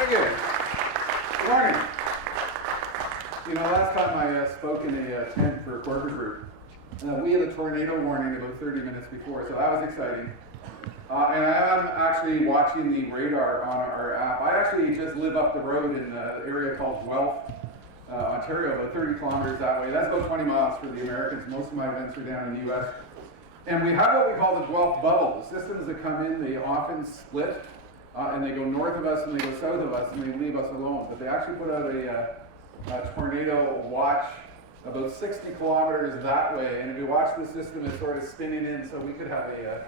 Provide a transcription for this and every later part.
Thank you. Good morning. You know, last time I spoke in a tent for a corporate group, we had a tornado warning about 30 minutes before, so that was exciting. And I am actually watching the radar on our app. I actually just live up the road in an area called Guelph, Ontario, about 30 kilometers that way. That's about 20 miles for the Americans. Most of my events are down in the US. And we have what we call the Guelph bubble. The systems that come in, they often split, and they go north of us and they go south of us and they leave us alone. But they actually put out a tornado watch about 60 kilometers that way. And if you watch the system, it's sort of spinning in, so we could have a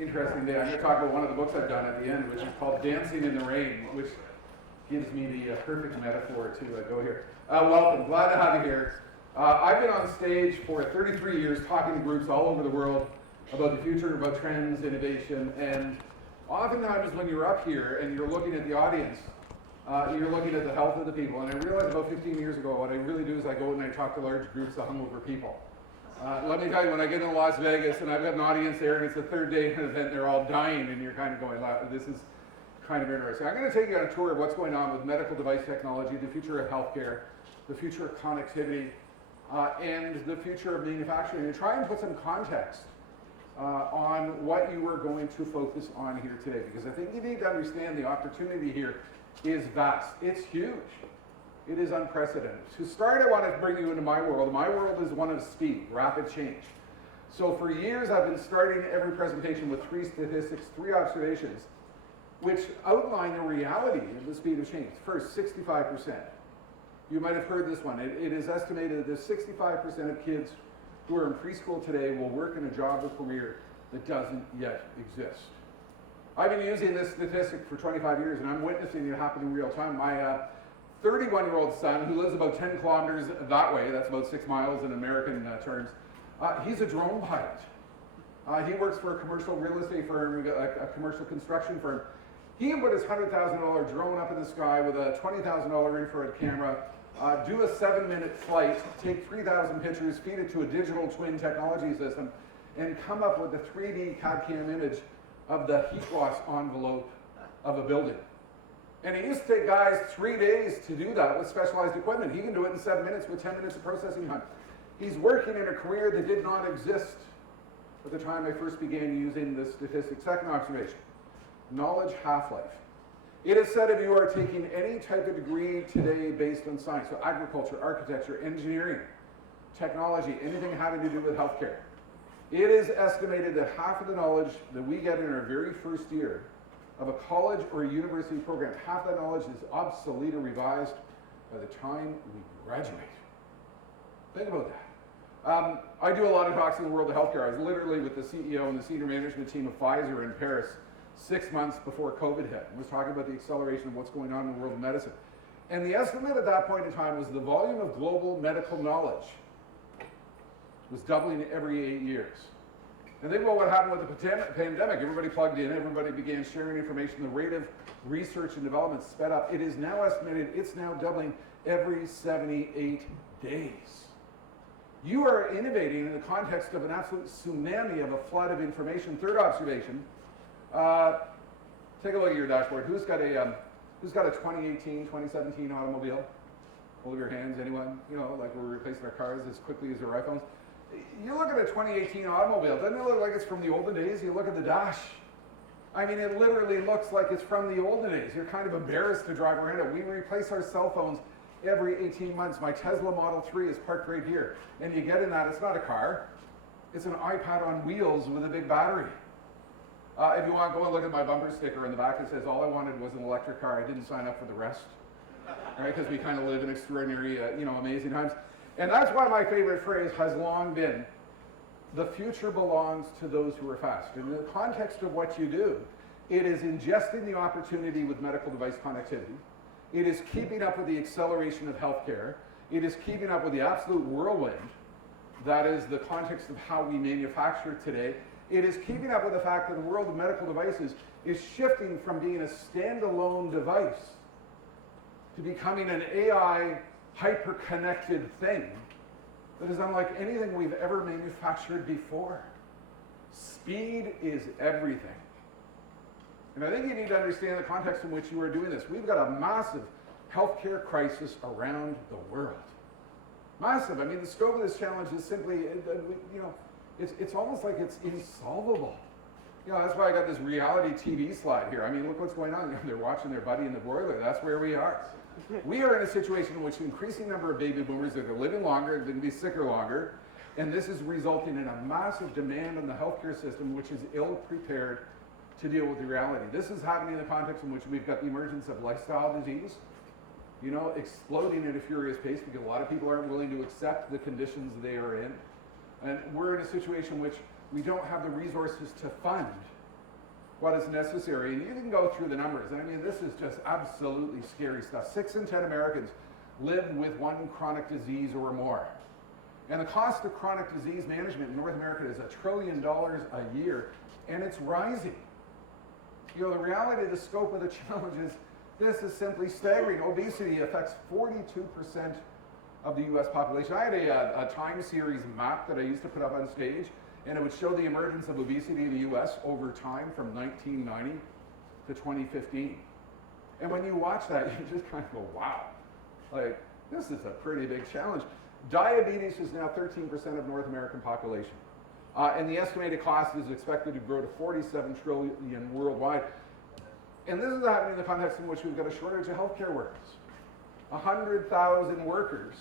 interesting day. I'm going to talk about one of the books I've done at the end, which is called Dancing in the Rain, which gives me the perfect metaphor to go here. Welcome, glad to have you here. I've been on stage for 33 years talking to groups all over the world about the future, about trends, innovation, and oftentimes when you're up here and you're looking at the audience, you're looking at the health of the people. And I realized about 15 years ago, what I really do is I go and I talk to large groups of hungover people. Let me tell you, when I get to Las Vegas and I've got an audience there and it's the third day of an event, they're all dying and you're kind of going, this is kind of interesting. I'm going to take you on a tour of what's going on with medical device technology, the future of healthcare, the future of connectivity, and the future of manufacturing, and try and put some context on what you are going to focus on here today, because I think you need to understand the opportunity here is vast. It's huge. It is unprecedented. To start, I want to bring you into my world. My world is one of speed, rapid change. So for years, I've been starting every presentation with 3 statistics, 3 observations, which outline the reality of the speed of change. First, 65%. You might have heard this one. It is estimated that 65% of kids who are in preschool today will work in a job or career that doesn't yet exist. I've been using this statistic for 25 years, and I'm witnessing it happen in real time. My 31-year-old son, who lives about 10 kilometers that way, that's about 6 miles in American terms, he's a drone pilot. He works for a commercial real estate firm, a commercial construction firm. He can put his $100,000 drone up in the sky with a $20,000 infrared camera, do a 7-minute flight, take 3,000 pictures, feed it to a digital twin technology system, and come up with a 3D CAD-CAM image of the heat loss envelope of a building. And it used to take guys 3 days to do that with specialized equipment. He can do it in 7 minutes with 10 minutes of processing time. He's working in a career that did not exist at the time I first began using this statistic. Second observation, knowledge half-life. It is said if you are taking any type of degree today based on science, so agriculture, architecture, engineering, technology, anything having to do with healthcare, it is estimated that half of the knowledge that we get in our very first year of a college or a university program, half that knowledge is obsolete or revised by the time we graduate. Think about that. I do a lot of talks in the world of healthcare. I was literally with the CEO and the senior management team of Pfizer in Paris 6 months before COVID hit. I was talking about the acceleration of what's going on in the world of medicine. And the estimate at that point in time was the volume of global medical knowledge was doubling every 8 years. And think about what happened with the pandemic. Everybody plugged in, everybody began sharing information. The rate of research and development sped up. It is now estimated it's now doubling every 78 days. You are innovating in the context of an absolute tsunami of a flood of information. Third observation, take a look at your dashboard. Who's got a 2018, 2017 automobile? Hold your hands, anyone? You know, like we're replacing our cars as quickly as our iPhones. You look at a 2018 automobile, doesn't it look like it's from the olden days? You look at the dash. I mean, it literally looks like it's from the olden days. You're kind of embarrassed to drive around it. We replace our cell phones every 18 months. My Tesla Model 3 is parked right here. And you get in that, it's not a car. It's an iPad on wheels with a big battery. If you want, go and look at my bumper sticker in the back. It says, all I wanted was an electric car. I didn't sign up for the rest. Right? Because we kind of live in extraordinary, amazing times. And that's why my favorite phrase has long been, the future belongs to those who are fast. In the context of what you do, it is ingesting the opportunity with medical device connectivity. It is keeping up with the acceleration of healthcare. It is keeping up with the absolute whirlwind that is the context of how we manufacture today. It is keeping up with the fact that the world of medical devices is shifting from being a standalone device to becoming an AI hyperconnected thing that is unlike anything we've ever manufactured before. Speed is everything. And I think you need to understand the context in which you are doing this. We've got a massive healthcare crisis around the world. Massive. I mean, the scope of this challenge is simply, it's almost like it's insolvable. That's why I got this reality TV slide here. I mean, look what's going on. They're watching their buddy in the broiler. That's where we are. We are in a situation in which an increasing number of baby boomers that are living longer, they're going to be sicker longer, and this is resulting in a massive demand on the healthcare system, which is ill-prepared to deal with the reality. This is happening in the context in which we've got the emergence of lifestyle disease, exploding at a furious pace because a lot of people aren't willing to accept the conditions they are in. And we're in a situation in which we don't have the resources to fund what is necessary. And you can go through the numbers. I mean, this is just absolutely scary stuff. 6 in 10 Americans live with one chronic disease or more. And the cost of chronic disease management in North America is $1 trillion a year, and it's rising. The reality of the scope of the challenge is this is simply staggering. Obesity affects 42% of the US population. I had a time series map that I used to put up on stage, and it would show the emergence of obesity in the US over time from 1990 to 2015. And when you watch that, you just kind of go, wow, like, this is a pretty big challenge. Diabetes is now 13% of North American population. And the estimated cost is expected to grow to $47 trillion worldwide. And this is happening in the context in which we've got a shortage of healthcare workers. 100,000 workers,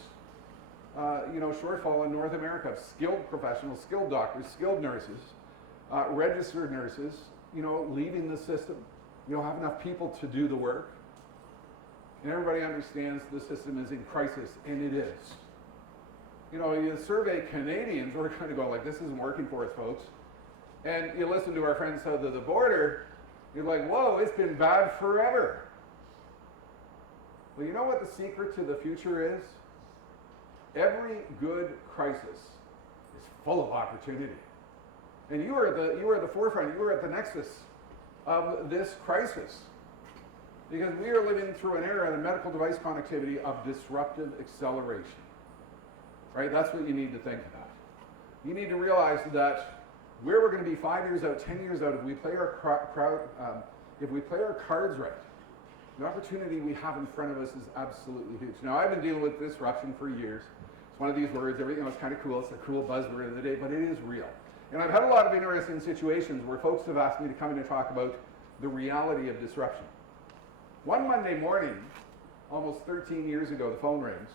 shortfall in North America of skilled professionals, skilled doctors, skilled nurses, registered nurses, leaving the system. You don't have enough people to do the work. And everybody understands the system is in crisis, and it is. You survey Canadians, we're kind of going like, this isn't working for us, folks. And you listen to our friends south of the border, you're like, whoa, it's been bad forever. Well, you know what the secret to the future is? Every good crisis is full of opportunity. And you are at the forefront, you are at the nexus of this crisis. Because we are living through an era in medical device connectivity of disruptive acceleration. Right? That's what you need to think about. You need to realize that where we're going to be 5 years out, 10 years out, if we play our cards right, the opportunity we have in front of us is absolutely huge. Now, I've been dealing with disruption for years. It's one of these words, everything was kind of cool. It's a cool buzzword of the day, but it is real. And I've had a lot of interesting situations where folks have asked me to come in and talk about the reality of disruption. One Monday morning, almost 13 years ago, the phone rings,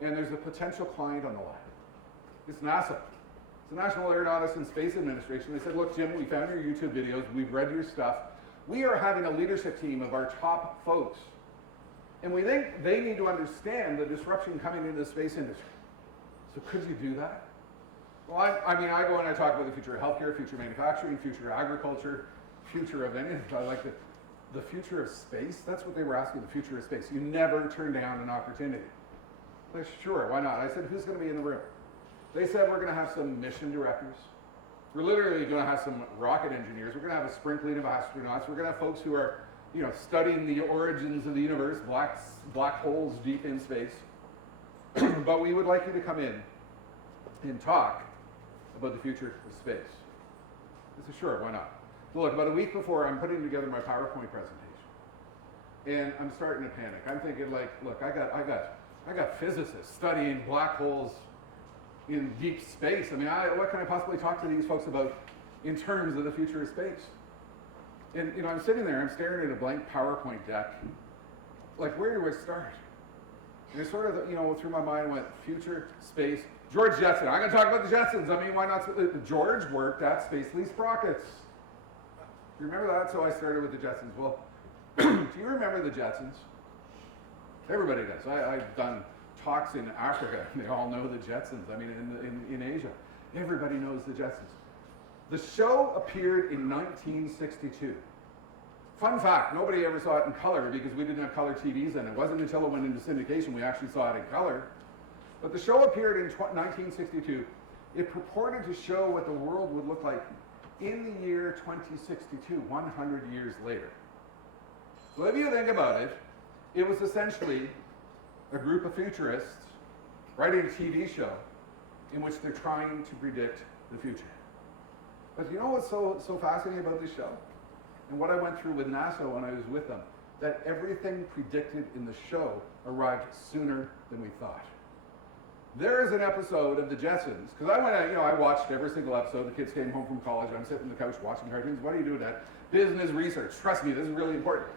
and there's a potential client on the line. It's NASA. It's the National Aeronautics and Space Administration. They said, look, Jim, we found your YouTube videos, we've read your stuff. We are having a leadership team of our top folks, and we think they need to understand the disruption coming into the space industry. So could you do that? Well, I go and I talk about the future of healthcare, future of manufacturing, future of agriculture, future of anything. I like the future of space. That's what they were asking, the future of space. You never turn down an opportunity. Like, sure, why not? I said, who's going to be in the room? They said, we're going to have some mission directors. We're literally going to have some rocket engineers. We're going to have a sprinkling of astronauts. We're going to have folks who are, studying the origins of the universe, black holes deep in space. But we would like you to come in and talk about the future of space. I said, sure, why not? Well, look, about a week before, I'm putting together my PowerPoint presentation. And I'm starting to panic. I'm thinking, like, look, I got physicists studying black holes in deep space. I mean, what can I possibly talk to these folks about in terms of the future of space? And, I'm sitting there, I'm staring at a blank PowerPoint deck. Like, where do I start? And it sort of, through my mind went, future, space, George Jetson. I'm going to talk about the Jetsons. I mean, why not? George worked at Space Fleet Sprockets. You remember that? So I started with the Jetsons. Well, do you remember the Jetsons? Everybody does. I've done talks in Africa. They all know the Jetsons. I mean, in Asia. Everybody knows the Jetsons. The show appeared in 1962. Fun fact, nobody ever saw it in color because we didn't have color TVs then. It wasn't until it went into syndication we actually saw it in color. But the show appeared in 1962. It purported to show what the world would look like in the year 2062, 100 years later. So if you think about it, it was essentially a group of futurists writing a TV show in which they're trying to predict the future. But you know what's so fascinating about this show? and what I went through with NASA when I was with them, that everything predicted in the show arrived sooner than we thought. There is an episode of The Jetsons, because I watched every single episode. The kids came home from college. I'm sitting on the couch watching cartoons. What are you doing, Dad? Business research. Trust me, this is really important.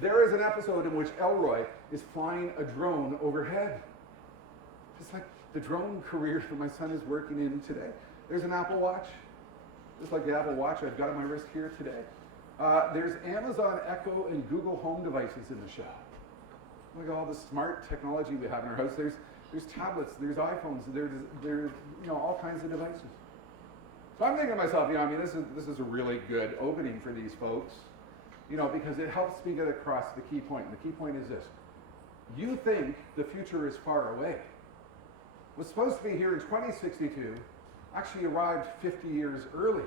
There is an episode in which Elroy is flying a drone overhead. Just like the drone career that my son is working in today. There's an Apple Watch, just like the Apple Watch I've got on my wrist here today. There's Amazon Echo and Google Home devices in the show. Look at all the smart technology we have in our house. There's tablets, there's iPhones, there's all kinds of devices. So I'm thinking to myself, this is a really good opening for these folks, because it helps me get across the key point. And the key point is this: you think the future is far away. What's supposed to be here in 2062 actually arrived 50 years early.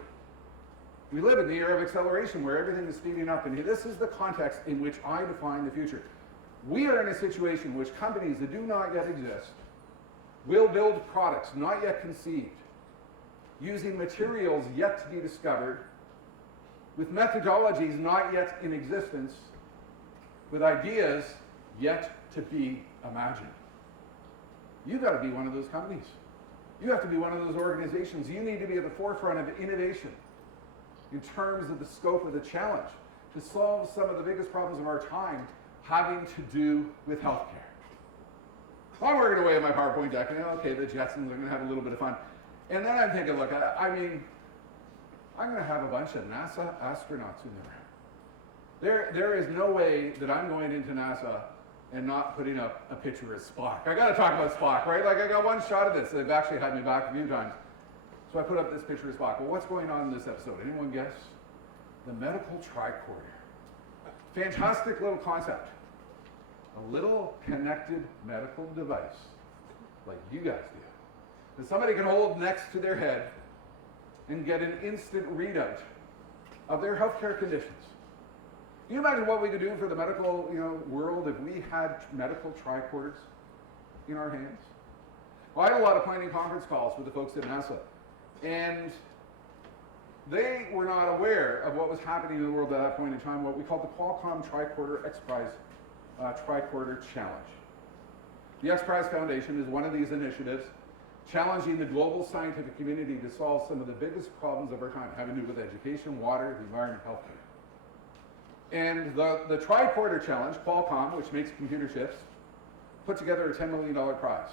We live in the era of acceleration where everything is speeding up, and this is the context in which I define the future. We are in a situation in which companies that do not yet exist will build products not yet conceived, using materials yet to be discovered, with methodologies not yet in existence, with ideas yet to be imagined. You've got to be one of those companies. You have to be one of those organizations. You need to be at the forefront of innovation in terms of the scope of the challenge to solve some of the biggest problems of our time having to do with healthcare. So I'm working away at my PowerPoint deck, and okay, the Jetsons are going to have a little bit of fun. And then I'm thinking, look, I'm going to have a bunch of NASA astronauts in the room. There is no way that I'm going into NASA and not putting up a picture of Spock. I got to talk about Spock, right? Like, I got one shot of this. They've actually had me back a few times. So I put up this picture of Spock. Well, what's going on in this episode? Anyone guess? The medical tricorder. Fantastic little concept. A little connected medical device, like you guys do, that somebody can hold next to their head and get an instant readout of their healthcare conditions. Can you imagine what we could do for the medical world if we had medical tricorders in our hands? Well, I had a lot of planning conference calls with the folks at NASA, and they were not aware of what was happening in the world at that point in time, what we called the Qualcomm Tricorder X-Prize Tricorder Challenge. The X-Prize Foundation is one of these initiatives challenging the global scientific community to solve some of the biggest problems of our time, having to do with education, water, the environment, healthcare. And the Tricorder Challenge, Qualcomm, which makes computer chips, put together a $10 million prize.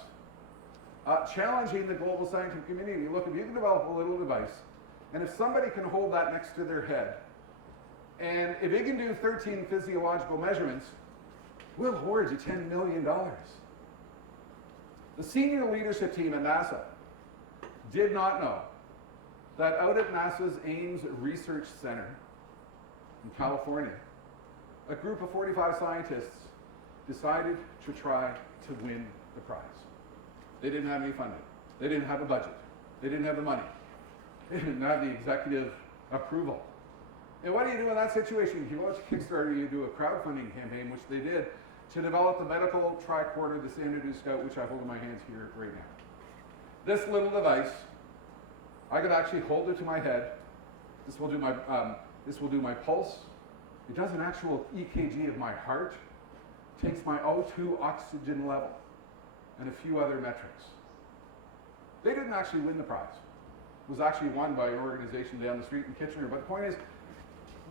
Challenging the global scientific community. Look, if you can develop a little device, and if somebody can hold that next to their head, and if it can do 13 physiological measurements, we'll award you $10 million. The senior leadership team at NASA did not know that out at NASA's Ames Research Center in California, a group of 45 scientists decided to try to win the prize. They didn't have any funding. They didn't have a budget. They didn't have the money. They didn't have the executive approval. And what do you do in that situation? You launch Kickstarter, you do a crowdfunding campaign, which they did, to develop the medical tricorder, the Xanadu Scout, which I hold in my hands here right now. This little device, I could actually hold it to my head. This will do my pulse. It does an actual EKG of my heart, takes my O2 oxygen level, and a few other metrics. They didn't actually win the prize. It was actually won by an organization down the street in Kitchener. But the point is,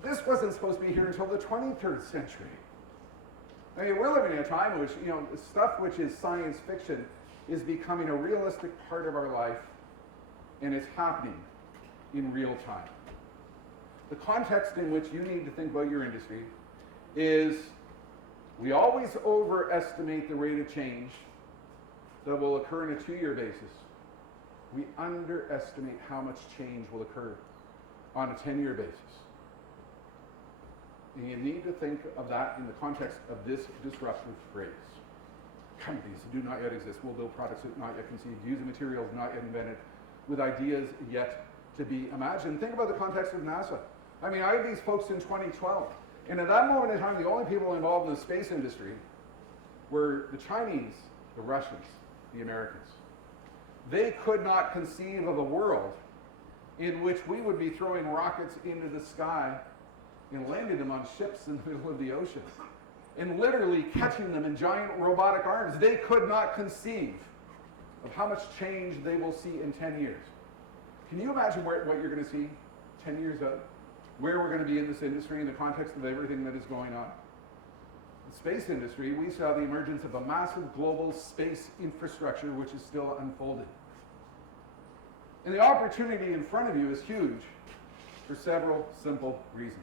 this wasn't supposed to be here until the 23rd century. I mean, we're living in a time in which, stuff which is science fiction is becoming a realistic part of our life, and it's happening in real time. The context in which you need to think about your industry is we always overestimate the rate of change that will occur in a 2-year basis. We underestimate how much change will occur on a 10-year basis. And you need to think of that in the context of this disruptive phrase. Companies that do not yet exist will build products that not yet conceived, using materials not yet invented, with ideas yet to be imagined. Think about the context of NASA. I mean, I had these folks in 2012, and at that moment in time, the only people involved in the space industry were the Chinese, the Russians, the Americans. They could not conceive of a world in which we would be throwing rockets into the sky and landing them on ships in the middle of the ocean, and literally catching them in giant robotic arms. They could not conceive of how much change they will see in 10 years. Can you imagine what you're going to see 10 years out? Where we're going to be in this industry in the context of everything that is going on? The space industry, we saw the emergence of a massive global space infrastructure which is still unfolding. And the opportunity in front of you is huge for several simple reasons.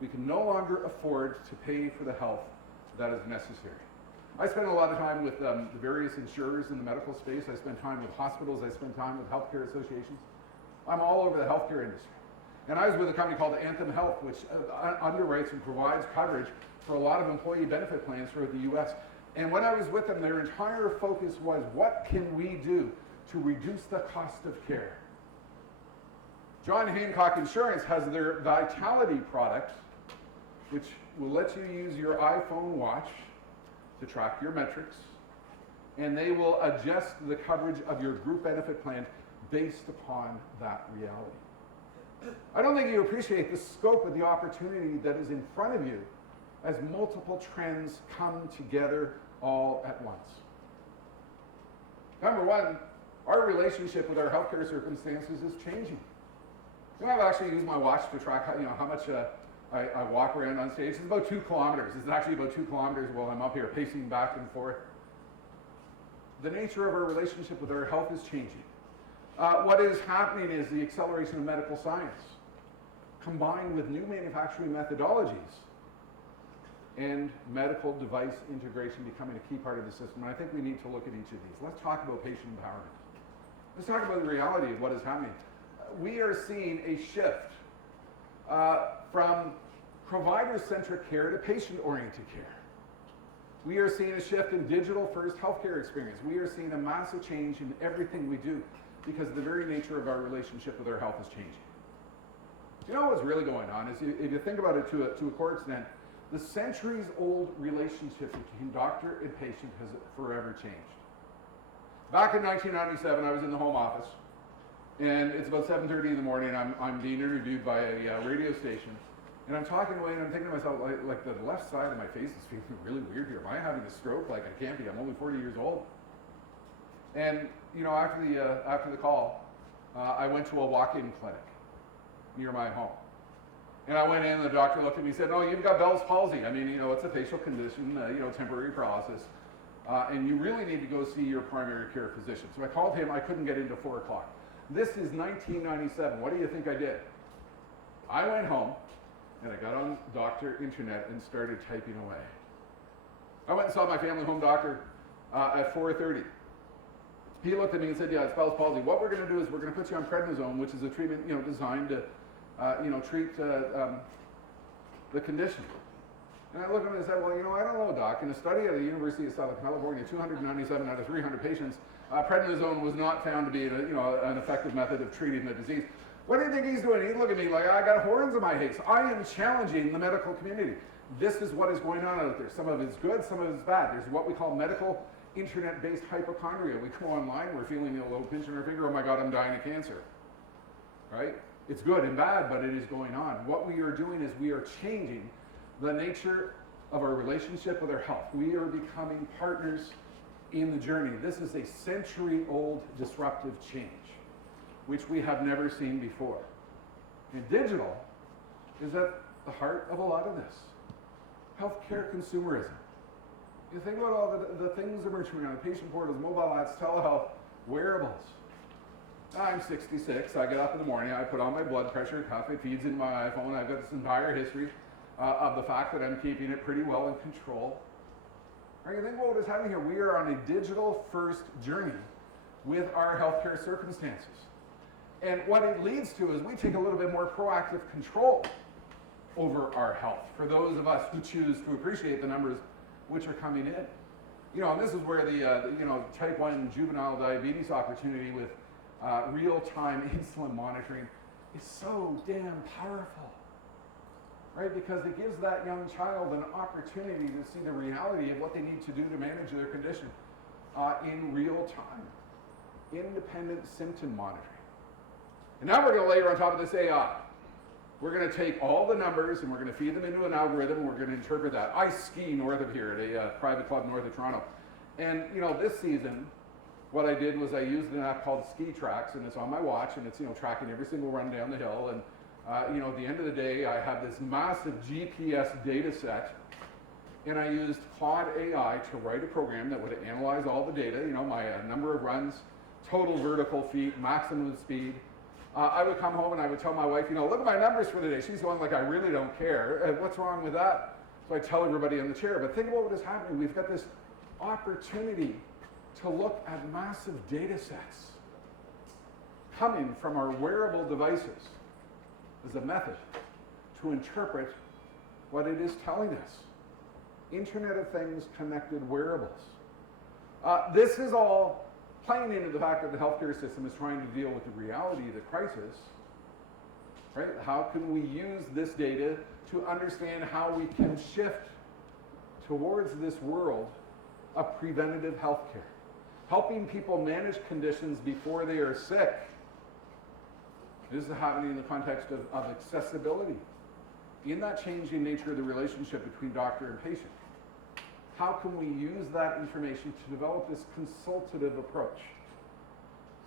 We can no longer afford to pay for the health that is necessary. I spend a lot of time with the various insurers in the medical space. I spend time with hospitals. I spend time with healthcare associations. I'm all over the healthcare industry. And I was with a company called Anthem Health, which underwrites and provides coverage for a lot of employee benefit plans throughout the US. And when I was with them, their entire focus was, what can we do to reduce the cost of care? John Hancock Insurance has their Vitality product, which will let you use your iPhone watch to track your metrics, and they will adjust the coverage of your group benefit plan based upon that reality. I don't think you appreciate the scope of the opportunity that is in front of you as multiple trends come together all at once. Number one, our relationship with our healthcare circumstances is changing. You know, I've actually used my watch to track how much I walk around on stage. It's about 2 kilometers. It's actually about 2 kilometers while I'm up here pacing back and forth. The nature of our relationship with our health is changing. What is happening is the acceleration of medical science, combined with new manufacturing methodologies and medical device integration becoming a key part of the system. And I think we need to look at each of these. Let's talk about patient empowerment. Let's talk about the reality of what is happening. We are seeing a shift from provider-centric care to patient-oriented care. We are seeing a shift in digital-first healthcare experience. We are seeing a massive change in everything we do because the very nature of our relationship with our health is changing. Do you know what's really going on? Is if you think about it to a core extent, the centuries-old relationship between doctor and patient has forever changed. Back in 1997, I was in the home office, and it's about 7:30 in the morning. I'm being interviewed by a radio station, and I'm talking away, and I'm thinking to myself, like the left side of my face is feeling really weird here. Am I having a stroke? Like, I can't be. I'm only 40 years old. And after the call, I went to a walk-in clinic near my home. And I went in, and the doctor looked at me and said, "No, you've got Bell's palsy. I mean, it's a facial condition, temporary paralysis. And you really need to go see your primary care physician." So I called him. I couldn't get into 4 o'clock. This is 1997. What do you think I did? I went home, and I got on Doctor Internet and started typing away. I went and saw my family home doctor at 4:30. He looked at me and said, "Yeah, it's Bell's palsy. What we're going to do is we're going to put you on prednisone, which is a treatment, designed to, treat the condition." And I looked at him and said, "Well, I don't know, Doc. In a study at the University of Southern California, 297 out of 300 patients, prednisone was not found to be, an effective method of treating the disease." What do you think he's doing? He looked at me like I got horns in my face. I am challenging the medical community. This is what is going on out there. Some of it's good, some of it's bad. There's what we call medical internet-based hypochondria. We go online, we're feeling a little pinch in our finger. Oh my God, I'm dying of cancer. Right? It's good and bad, but it is going on. What we are doing is we are changing the nature of our relationship with our health. We are becoming partners in the journey. This is a century-old disruptive change, which we have never seen before. And digital is at the heart of a lot of this. Healthcare consumerism. You think about all the things emerging around, patient portals, mobile apps, telehealth, wearables. I'm 66, I get up in the morning, I put on my blood pressure cuff, it feeds into my iPhone, I've got this entire history of the fact that I'm keeping it pretty well in control. Right, you think about what is happening here. We are on a digital-first journey with our healthcare circumstances. And what it leads to is we take a little bit more proactive control over our health for those of us who choose to appreciate the numbers which are coming in. And this is where the type 1 juvenile diabetes opportunity with real-time insulin monitoring is so damn powerful, right? Because it gives that young child an opportunity to see the reality of what they need to do to manage their condition in real time. Independent symptom monitoring. And now we're going to layer on top of this AI. We're going to take all the numbers and we're going to feed them into an algorithm and we're going to interpret that. I ski north of here at a private club north of Toronto. And this season, what I did was I used an app called Ski Tracks, and it's on my watch, and it's tracking every single run down the hill. And at the end of the day, I have this massive GPS data set, and I used Claude AI to write a program that would analyze all the data. My number of runs, total vertical feet, maximum speed. I would come home and I would tell my wife, look at my numbers for the day. She's going like, I really don't care. What's wrong with that? So I tell everybody in the chair. But think about what is happening. We've got this opportunity to look at massive data sets coming from our wearable devices as a method to interpret what it is telling us. Internet of Things, connected wearables. This is all playing into the fact that the healthcare system is trying to deal with the reality of the crisis. Right? How can we use this data to understand how we can shift towards this world of preventative healthcare? Helping people manage conditions before they are sick. This is happening in the context of accessibility. In that changing nature of the relationship between doctor and patient, how can we use that information to develop this consultative approach?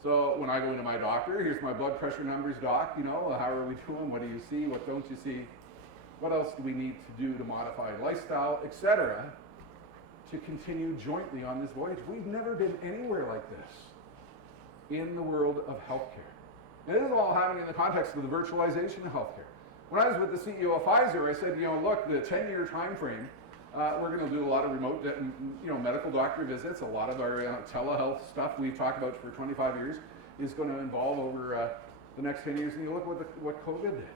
So when I go into my doctor, here's my blood pressure numbers, doc, how are we doing? What do you see? What don't you see? What else do we need to do to modify lifestyle, etc., to continue jointly on this voyage? We've never been anywhere like this in the world of healthcare. And this is all happening in the context of the virtualization of healthcare. When I was with the CEO of Pfizer, I said, look, the 10-year time frame, we're going to do a lot of remote, medical doctor visits. A lot of our telehealth stuff we've talked about for 25 years is going to involve over the next 10 years. And you look what COVID did.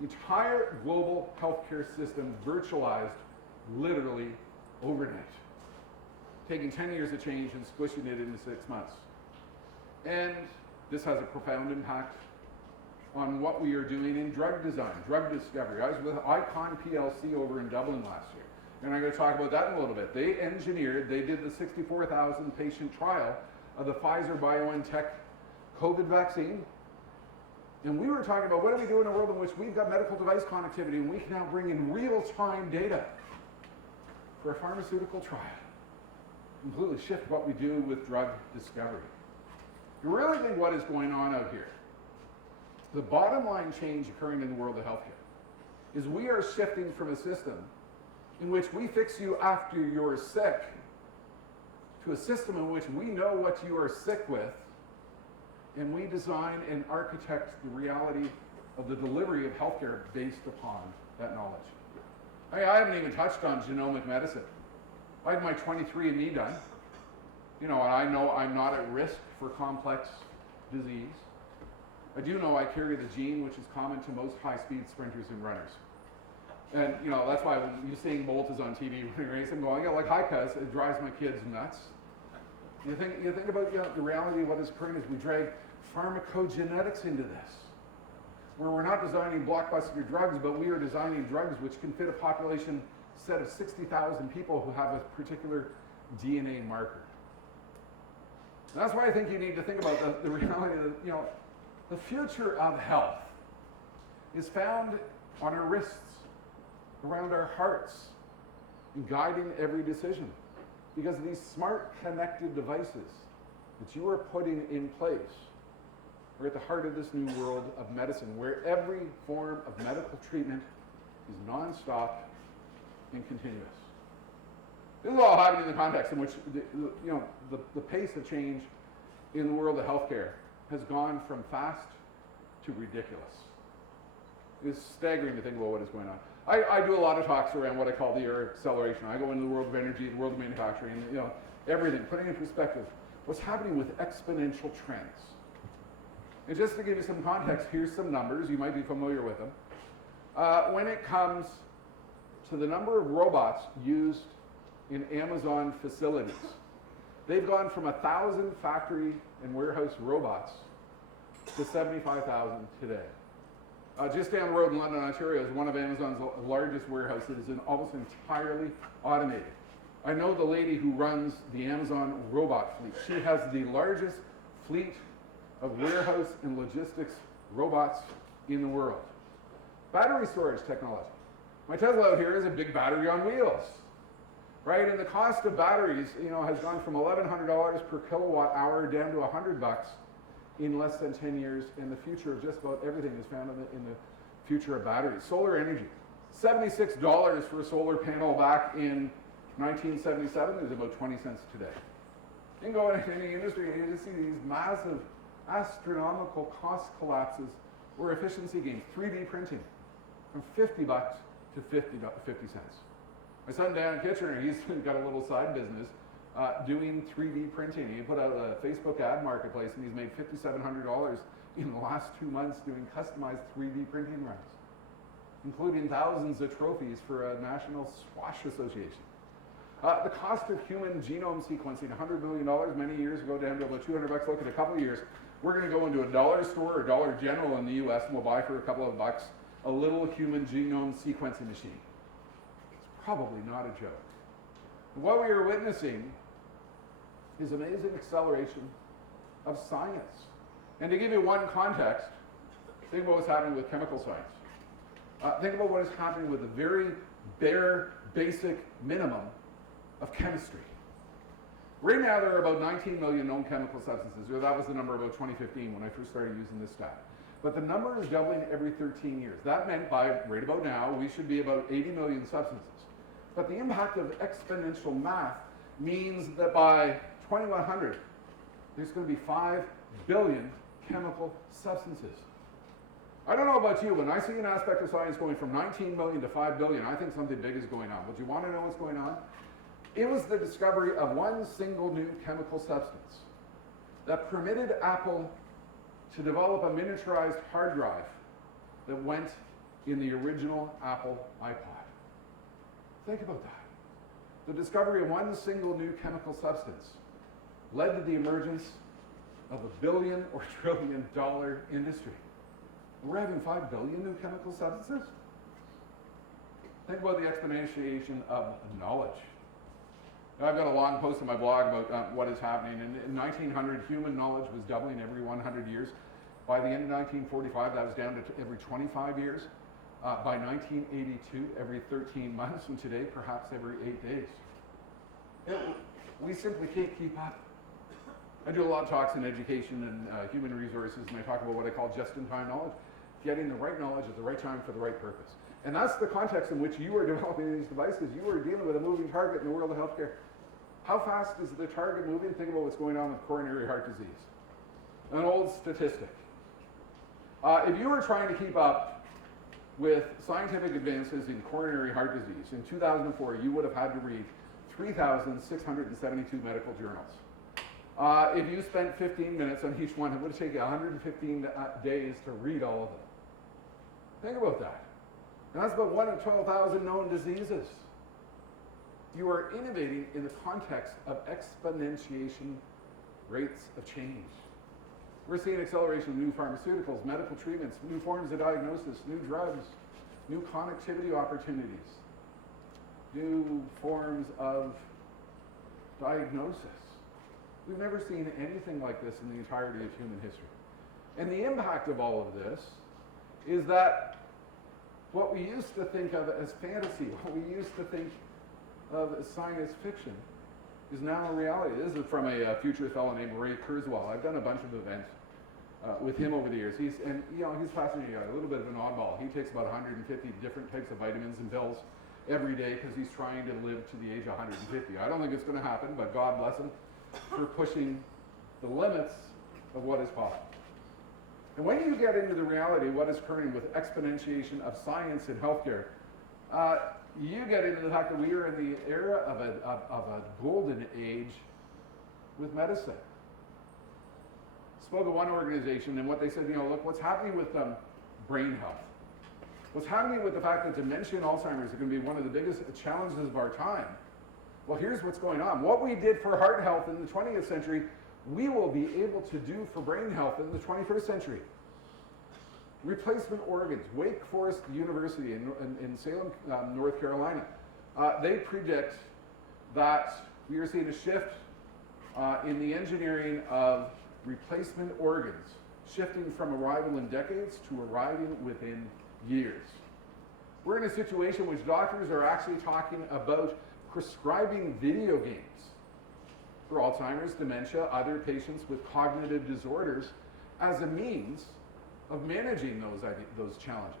The entire global healthcare system virtualized literally overnight, taking 10 years of change and squishing it into 6 months. And this has a profound impact on what we are doing in drug design, drug discovery. I was with Icon PLC over in Dublin last year, and I'm going to talk about that in a little bit. They did the 64,000 patient trial of the Pfizer-BioNTech COVID vaccine. And we were talking about what do we do in a world in which we've got medical device connectivity and we can now bring in real-time data for a pharmaceutical trial. Completely shift what we do with drug discovery. You really think what is going on out here, the bottom line change occurring in the world of healthcare, is we are shifting from a system in which we fix you after you're sick to a system in which we know what you are sick with and we design and architect the reality of the delivery of healthcare based upon that knowledge. I haven't even touched on genomic medicine. I had my 23andMe done. And I know I'm not at risk for complex disease. I do know I carry the gene which is common to most high-speed sprinters and runners. And that's why when Usain Bolt is on TV when he races, I'm going, like, hi, cuz, it drives my kids nuts. You think about the reality of what is occurring as we drag pharmacogenetics into this, where we're not designing blockbuster drugs, but we are designing drugs which can fit a population set of 60,000 people who have a particular DNA marker. And that's why I think you need to think about the reality of the future of health is found on our wrists, around our hearts, and guiding every decision. Because these smart connected devices that you are putting in place are at the heart of this new world of medicine, where every form of medical treatment is non-stop and continuous. This is all happening in the context in which the pace of change in the world of healthcare has gone from fast to ridiculous. It's staggering to think about what is going on. I do a lot of talks around what I call the era of acceleration. I go into the world of energy, the world of manufacturing, everything, putting in perspective what's happening with exponential trends. And just to give you some context, here's some numbers. You might be familiar with them. When it comes to the number of robots used in Amazon facilities, they've gone from 1,000 factory and warehouse robots to 75,000 today. Just down the road in London, Ontario, is one of Amazon's largest warehouses, and almost entirely automated. I know the lady who runs the Amazon robot fleet. She has the largest fleet of warehouse and logistics robots in the world. Battery storage technology. My Tesla out here is a big battery on wheels, right? And the cost of batteries, has gone from $1,100 per kilowatt hour down to $100 in less than 10 years. And the future of just about everything is found in the future of batteries. Solar energy, $76 for a solar panel back in 1977 is about 20 cents today. You can go into any industry and you see these massive astronomical cost collapses or efficiency gains. 3D printing from $50 to 50 cents. My son Dan Kitchener, he's got a little side business doing 3D printing. He put out a Facebook ad marketplace and he's made $5,700 in the last 2 months doing customized 3D printing runs, including thousands of trophies for a National Squash Association. The cost of human genome sequencing, $100 million many years ago, down to about $200. Look at a couple of years. We're going to go into a dollar store or Dollar General in the US and we'll buy for a couple of bucks a little human genome sequencing machine. It's probably not a joke. What we are witnessing is amazing acceleration of science. And to give you one context, think about what's happening with chemical science. Think about what is happening with the very bare, basic minimum of chemistry. Right now, there are about 19 million known chemical substances. That was the number about 2015 when I first started using this stat. But the number is doubling every 13 years. That meant by right about now, we should be about 80 million substances. But the impact of exponential math means that by 2100, there's going to be 5 billion chemical substances. I don't know about you, when I see an aspect of science going from 19 million to 5 billion, I think something big is going on. But you want to know what's going on? It was the discovery of one single new chemical substance that permitted Apple to develop a miniaturized hard drive that went in the original Apple iPod. Think about that. The discovery of one single new chemical substance led to the emergence of a billion or trillion dollar industry. We're having 5 billion new chemical substances? Think about the exponentiation of knowledge. I've got a long post on my blog about what is happening. In 1900, human knowledge was doubling every 100 years. By the end of 1945, that was down to every 25 years. By 1982, every 13 months, and today, perhaps every 8 days. We simply can't keep up. I do a lot of talks in education and human resources, and I talk about what I call just-in-time knowledge, getting the right knowledge at the right time for the right purpose. And that's the context in which you are developing these devices. You are dealing with a moving target in the world of healthcare. How fast is the target moving? Think about what's going on with coronary heart disease. An old statistic. If you were trying to keep up with scientific advances in coronary heart disease, in 2004, you would have had to read 3,672 medical journals. If you spent 15 minutes on each one, it would take you 115 days to read all of them. Think about that. And that's about 1 in 12,000 known diseases. You are innovating in the context of exponentiation rates of change. We're seeing acceleration of new pharmaceuticals, medical treatments, new forms of diagnosis, new drugs, new connectivity opportunities, new forms of diagnosis. We've never seen anything like this in the entirety of human history. And the impact of all of this is that what we used to think of as fantasy, what we used to think of as science fiction, is now a reality. This is from a futurist fellow named Ray Kurzweil. I've done a bunch of events with him over the years. He's fascinating, a little bit of an oddball. He takes about 150 different types of vitamins and pills every day because he's trying to live to the age of 150. I don't think it's going to happen, but God bless him for pushing the limits of what is possible. And when you get into the reality of what is occurring with exponentiation of science in healthcare, you get into the fact that we are in the era of a golden age with medicine. Spoke at one organization, and what they said, look, what's happening with brain health? What's happening with the fact that dementia and Alzheimer's are going to be one of the biggest challenges of our time? Well, here's what's going on. What we did for heart health in the 20th century, we will be able to do for brain health in the 21st century. Replacement organs. Wake Forest University in Salem, North Carolina. They predict that we are seeing a shift in the engineering of replacement organs, shifting from arrival in decades to arriving within years. We're in a situation in which doctors are actually talking about prescribing video games for Alzheimer's, dementia, other patients with cognitive disorders as a means of managing those challenges.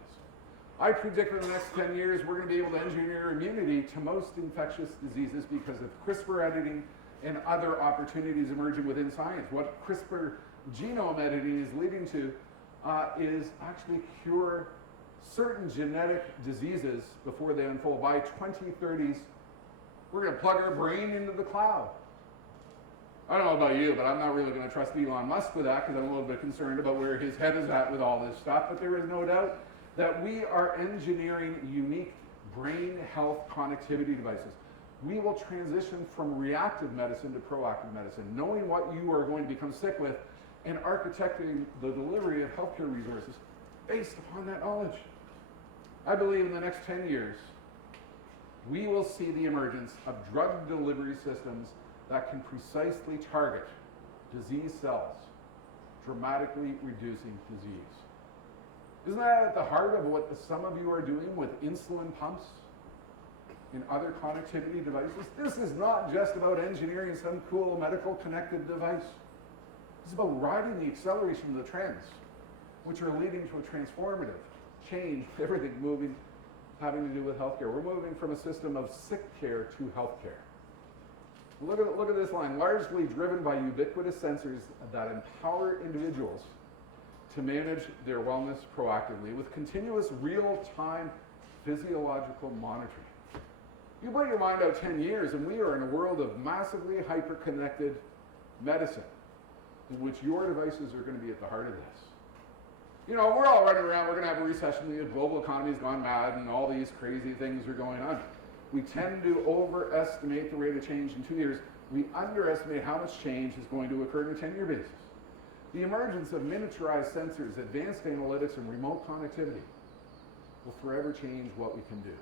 I predict in the next 10 years we're going to be able to engineer immunity to most infectious diseases because of CRISPR editing and other opportunities emerging within science. What CRISPR genome editing is leading to is actually cure certain genetic diseases before they unfold. By 2030s, we're going to plug our brain into the cloud. I don't know about you, but I'm not really going to trust Elon Musk with that because I'm a little bit concerned about where his head is at with all this stuff. But there is no doubt that we are engineering unique brain health connectivity devices. We will transition from reactive medicine to proactive medicine, knowing what you are going to become sick with and architecting the delivery of healthcare resources based upon that knowledge. I believe in the next 10 years, we will see the emergence of drug delivery systems that can precisely target disease cells, dramatically reducing disease. Isn't that at the heart of what some of you are doing with insulin pumps and other connectivity devices? This is not just about engineering some cool medical connected device. It's about riding the acceleration of the trends, which are leading to a transformative change, everything moving, having to do with healthcare. We're moving from a system of sick care to healthcare. Look at this line, largely driven by ubiquitous sensors that empower individuals to manage their wellness proactively with continuous real-time physiological monitoring. You put your mind out 10 years and we are in a world of massively hyper-connected medicine in which your devices are going to be at the heart of this. You know, we're all running around, we're going to have a recession, the global economy's gone mad and all these crazy things are going on. We tend to overestimate the rate of change in 2 years. We underestimate how much change is going to occur on a 10-year basis. The emergence of miniaturized sensors, advanced analytics, and remote connectivity will forever change what we can do.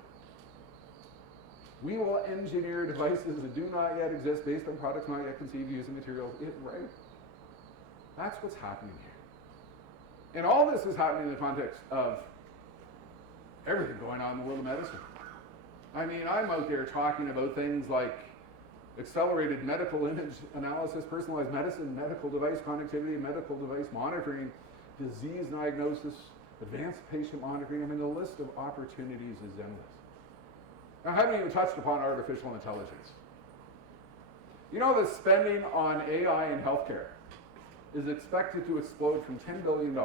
We will engineer devices that do not yet exist based on products not yet conceived using materials. Right? That's what's happening here. And all this is happening in the context of everything going on in the world of medicine. I mean, I'm out there talking about things like accelerated medical image analysis, personalized medicine, medical device connectivity, medical device monitoring, disease diagnosis, advanced patient monitoring. I mean, the list of opportunities is endless. Now, I haven't even touched upon artificial intelligence. You know that spending on AI in healthcare is expected to explode from $10 billion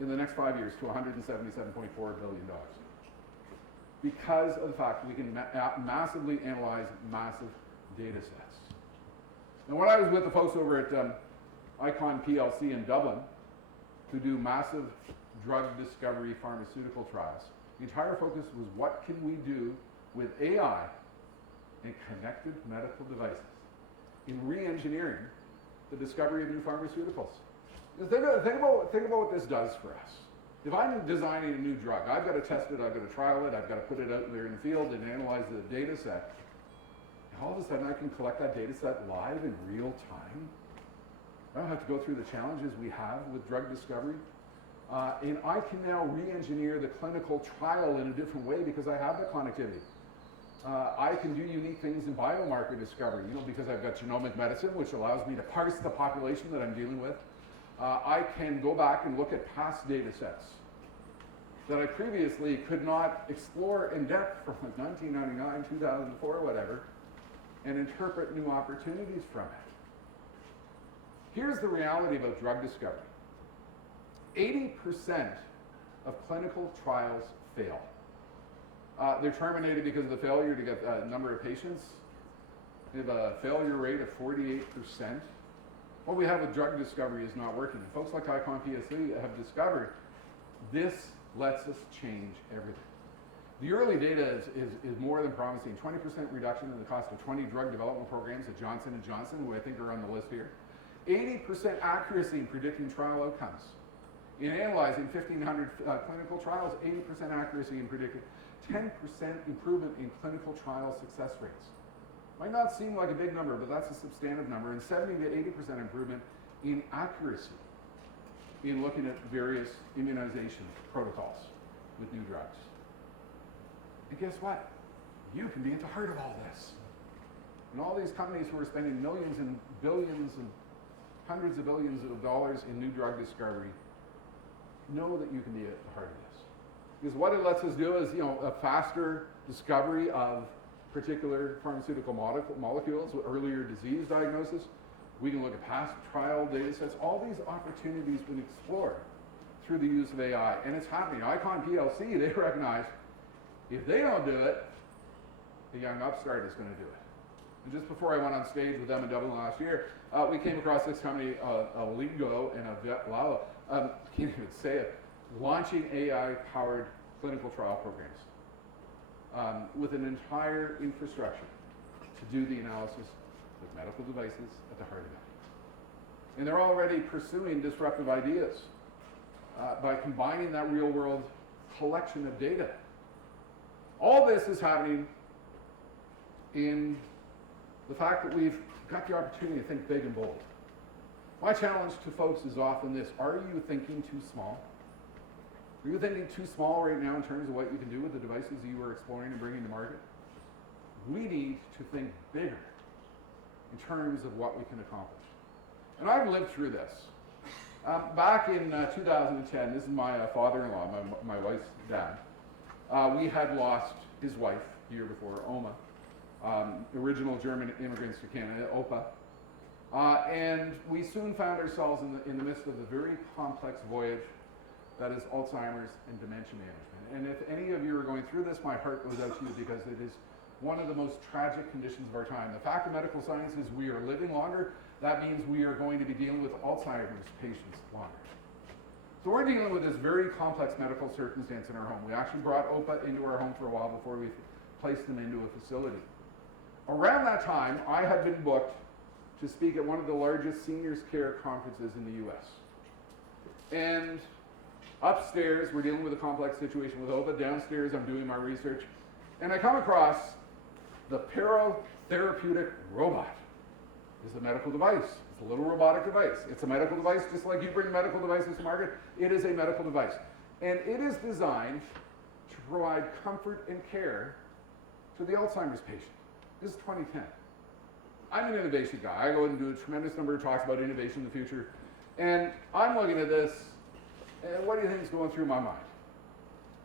in the next 5 years to $177.4 billion. Because of the fact that we can massively analyze massive data sets. Now, when I was with the folks over at Icon PLC in Dublin, who do massive drug discovery pharmaceutical trials, the entire focus was what can we do with AI and connected medical devices in re-engineering the discovery of new pharmaceuticals. Think about what this does for us. If I'm designing a new drug, I've got to test it, I've got to trial it, I've got to put it out there in the field and analyze the data set. And all of a sudden I can collect that data set live in real time. I don't have to go through the challenges we have with drug discovery. And I can now re-engineer the clinical trial in a different way because I have the connectivity. I can do unique things in biomarker discovery, because I've got genomic medicine, which allows me to parse the population that I'm dealing with. I can go back and look at past data sets that I previously could not explore in depth from 1999, 2004, whatever, and interpret new opportunities from it. Here's the reality about drug discovery. 80% of clinical trials fail. They're terminated because of the failure to get a number of patients. We have a failure rate of 48%. What we have with drug discovery is not working. And folks like Icon PSC have discovered this lets us change everything. The early data is more than promising. 20% reduction in the cost of 20 drug development programs at Johnson & Johnson, who I think are on the list here. 80% accuracy in predicting trial outcomes. In analyzing 1,500 clinical trials, 80% accuracy in predicting. 10% improvement in clinical trial success rates. Might not seem like a big number, but that's a substantive number. And 70 to 80% improvement in accuracy in looking at various immunization protocols with new drugs. And guess what? You can be at the heart of all this. And all these companies who are spending millions and billions and hundreds of billions of dollars in new drug discovery know that you can be at the heart of this. Because what it lets us do is, a faster discovery of particular pharmaceutical molecules with earlier disease diagnosis. We can look at past trial data sets. All these opportunities been explored through the use of AI, and it's happening. Icon PLC, they recognize if they don't do it, a young upstart is going to do it. And just before I went on stage with them in Dublin last year, we came across this company, Aligo and Vetlala, can't even say it, launching AI-powered clinical trial programs with an entire infrastructure to do the analysis with medical devices at the heart of it. And they're already pursuing disruptive ideas by combining that real-world collection of data. All this is happening in the fact that we've got the opportunity to think big and bold. My challenge to folks is often this: are you thinking too small? Are you thinking too small right now in terms of what you can do with the devices you are exploring and bringing to market? We need to think bigger in terms of what we can accomplish. And I've lived through this. Back in 2010, this is my father-in-law, my wife's dad. We had lost his wife the year before, Oma, original German immigrants to Canada, Opa. And we soon found ourselves in the midst of a very complex voyage that is Alzheimer's and dementia management. And if any of you are going through this, my heart goes out to you, because it is one of the most tragic conditions of our time. The fact of medical science is we are living longer. That means we are going to be dealing with Alzheimer's patients longer. So we're dealing with this very complex medical circumstance in our home. We actually brought Opa into our home for a while before we placed them into a facility. Around that time, I had been booked to speak at one of the largest seniors care conferences in the US. And upstairs, we're dealing with a complex situation with Opa. Downstairs, I'm doing my research. And I come across the Therapeutic robot. It's a medical device. It's a little robotic device. It's a medical device just like you bring medical devices to market. It is a medical device. And it is designed to provide comfort and care to the Alzheimer's patient. This is 2010. I'm an innovation guy. I go and do a tremendous number of talks about innovation in the future. And I'm looking at this, and what do you think is going through my mind?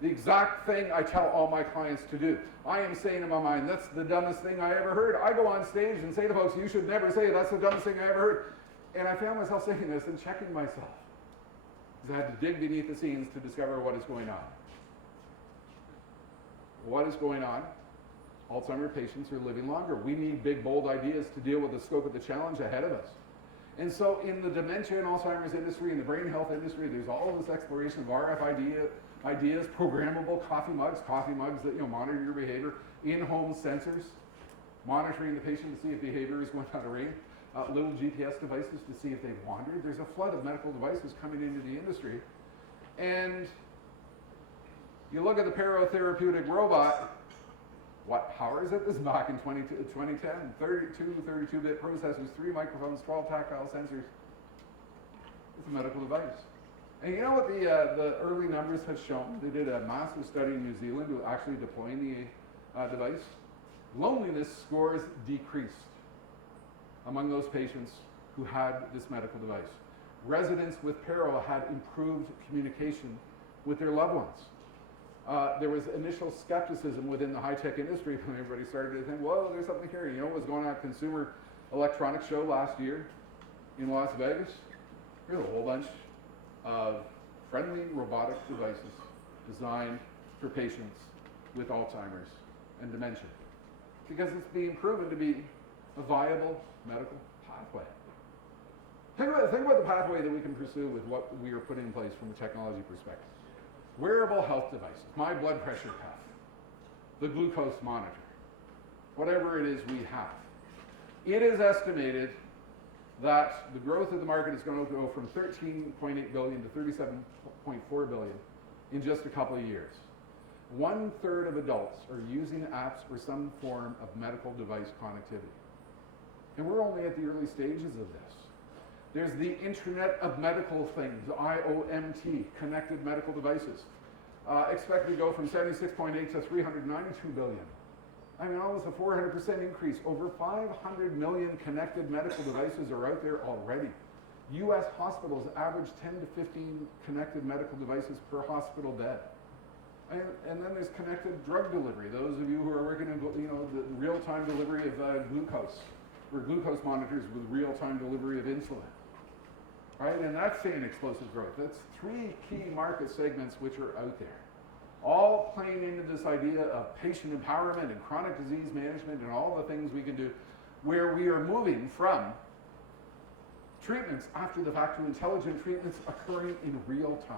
The exact thing I tell all my clients to do. I am saying in my mind, that's the dumbest thing I ever heard. I go on stage and say to folks, you should never say that's the dumbest thing I ever heard. And I found myself saying this and checking myself, because I had to dig beneath the scenes to discover what is going on. What is going on? Alzheimer's patients are living longer. We need big, bold ideas to deal with the scope of the challenge ahead of us. And so in the dementia and Alzheimer's industry, in the brain health industry, there's all this exploration of RFID ideas, programmable coffee mugs that monitor your behavior, in-home sensors, monitoring the patient to see if behavior is going out of range, little GPS devices to see if they've wandered. There's a flood of medical devices coming into the industry. And you look at the Therapeutic robot, what powers it? This is back in 2010, 32-bit processors, 3 microphones, 12 tactile sensors. It's a medical device. And you know what the early numbers have shown? They did a massive study in New Zealand to actually deploying the device. Loneliness scores decreased among those patients who had this medical device. Residents with Pero had improved communication with their loved ones. There was initial skepticism within the high-tech industry when everybody started to think, whoa, there's something here. You know what was going on at Consumer Electronics Show last year in Las Vegas? There's a whole bunch of friendly robotic devices designed for patients with Alzheimer's and dementia, because it's being proven to be a viable medical pathway. Think about the pathway that we can pursue with what we are putting in place from a technology perspective. Wearable health devices, my blood pressure cuff, the glucose monitor, whatever it is we have. It is estimated that the growth of the market is going to go from 13.8 billion to 37.4 billion in just a couple of years. 1/3 of adults are using apps or some form of medical device connectivity. And we're only at the early stages of this. There's the Internet of Medical Things, IoMT, connected medical devices. expected to go from 76.8 to 392 billion. I mean, almost a 400% increase. Over 500 million connected medical devices are out there already. US hospitals average 10 to 15 connected medical devices per hospital bed. And then there's connected drug delivery. Those of you who are working in the real-time delivery of glucose, or glucose monitors with real-time delivery of insulin. Right? And that's seeing explosive growth. That's 3 key market segments which are out there, all playing into this idea of patient empowerment and chronic disease management and all the things we can do, where we are moving from treatments after the fact to intelligent treatments occurring in real time.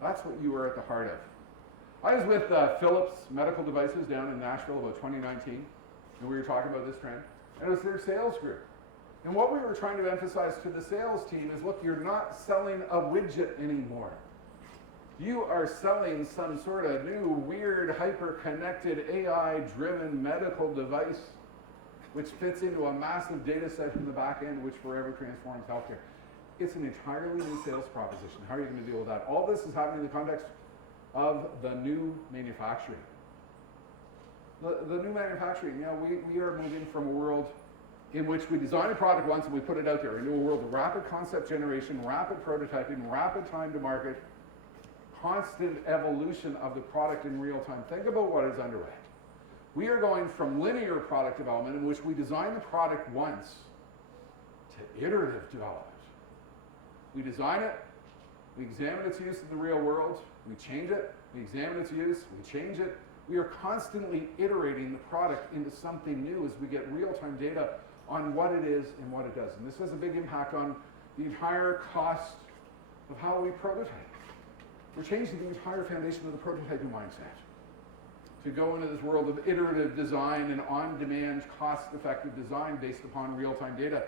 That's what you are at the heart of. I was with Philips Medical Devices down in Nashville about 2019, and we were talking about this trend, and it was their sales group. And what we were trying to emphasize to the sales team is, look, you're not selling a widget anymore. You are selling some sort of new, weird, hyper-connected, AI-driven medical device which fits into a massive data set in the back end which forever transforms healthcare. It's an entirely new sales proposition. How are you going to deal with that? All this is happening in the context of the new manufacturing. The new manufacturing, we are moving from a world in which we design a product once and we put it out there into a world of rapid concept generation, rapid prototyping, rapid time to market, constant evolution of the product in real time. Think about what is underway. We are going from linear product development, in which we design the product once, to iterative development. We design it, we examine its use in the real world, we change it, we examine its use, we change it. We are constantly iterating the product into something new as we get real-time data on what it is and what it does. And this has a big impact on the entire cost of how we prototype. We're changing the entire foundation of the prototyping mindset to go into this world of iterative design and on-demand, cost-effective design based upon real-time data.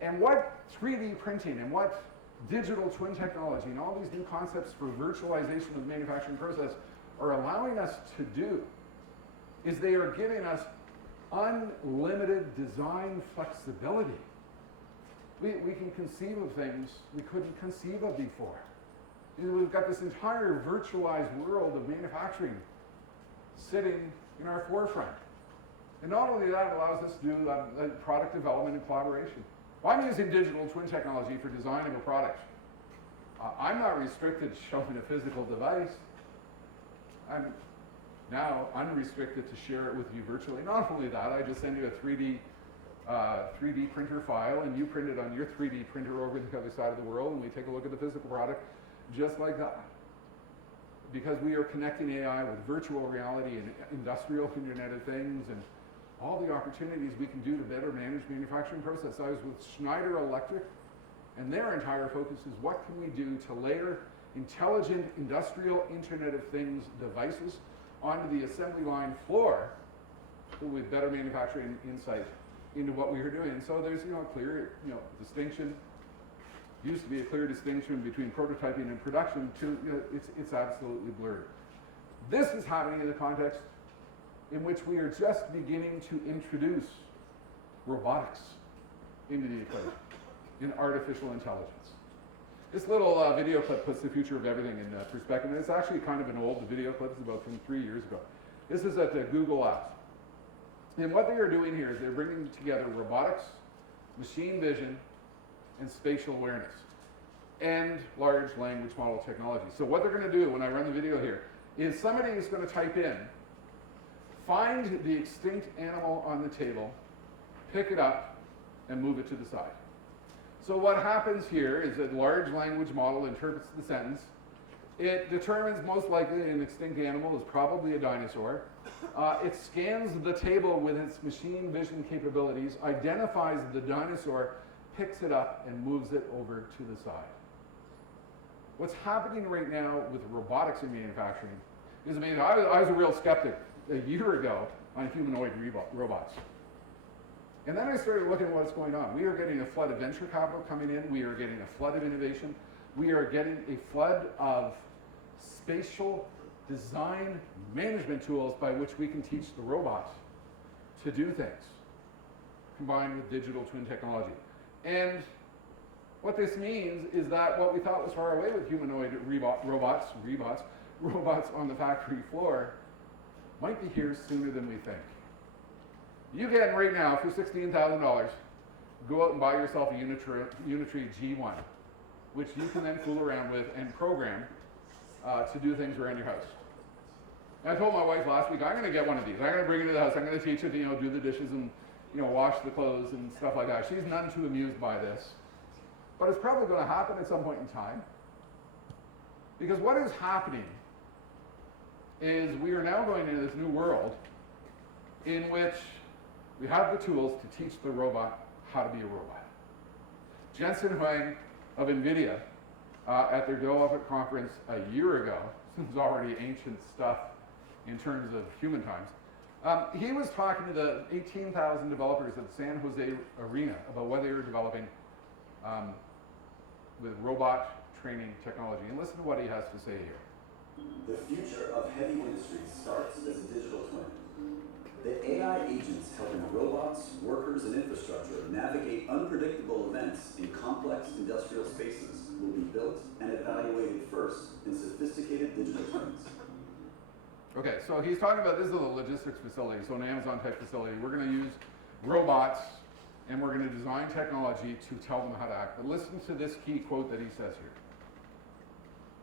And what 3D printing and what digital twin technology and all these new concepts for virtualization of the manufacturing process are allowing us to do is they are giving us unlimited design flexibility. We can conceive of things we couldn't conceive of before. We've got this entire virtualized world of manufacturing sitting in our forefront. And not only that, it allows us to do product development and collaboration. Well, I'm using digital twin technology for design of a product. I'm not restricted to showing a physical device. I'm now unrestricted to share it with you virtually. Not only that, I just send you a 3D printer file, and you print it on your 3D printer over the other side of the world, and we take a look at the physical product just like that. Because we are connecting AI with virtual reality and industrial Internet of Things and all the opportunities we can do to better manage manufacturing process. I was with Schneider Electric, and their entire focus is what can we do to layer intelligent industrial Internet of Things devices onto the assembly line floor with better manufacturing insight into what we are doing. And so there's a clear distinction. Used to be a clear distinction between prototyping and production to it's absolutely blurred. This is happening in the context in which we are just beginning to introduce robotics into the equation in artificial intelligence. This little video clip puts the future of everything in perspective, and it's actually kind of an old video clip. It's about from 3 years ago. This is at the Google Labs. And what they are doing here is they're bringing together robotics, machine vision, and spatial awareness, and large language model technology. So what they're going to do when I run the video here is somebody is going to type in, find the extinct animal on the table, pick it up, and move it to the side. So what happens here is that large language model interprets the sentence. It determines most likely an extinct animal is probably a dinosaur. It scans the table with its machine vision capabilities, identifies the dinosaur, picks it up, and moves it over to the side. What's happening right now with robotics in manufacturing is amazing. I was a real skeptic a year ago on humanoid robots. And then I started looking at what's going on. We are getting a flood of venture capital coming in. We are getting a flood of innovation. We are getting a flood of spatial design management tools by which we can teach the robot to do things, combined with digital twin technology. And What this means is that what we thought was far away with humanoid robots on the factory floor might be here sooner than we think. You can right now, for $16,000, go out and buy yourself a Unitree G1, which you can then fool around with and program to do things around your house. And I told my wife last week, I'm going to get one of these. I'm going to bring it to the house. I'm going to teach it to, do the dishes and, wash the clothes and stuff like that. She's none too amused by this. But it's probably going to happen at some point in time. Because what is happening is we are now going into this new world in which we have the tools to teach the robot how to be a robot. Jensen Huang of NVIDIA at their Development Conference a year ago, this is already ancient stuff in terms of human times, he was talking to the 18,000 developers at the San Jose Arena about what they were developing with robot training technology. And listen to what he has to say here. The future of heavy industries starts as a digital twin. The AI agents helping robots, workers, and infrastructure navigate unpredictable events in complex industrial spaces will be built and evaluated first in sophisticated digital twins. Okay, so he's talking about, this is a logistics facility, so an Amazon type facility. We're going to use robots and we're going to design technology to tell them how to act. But listen to this key quote that he says here.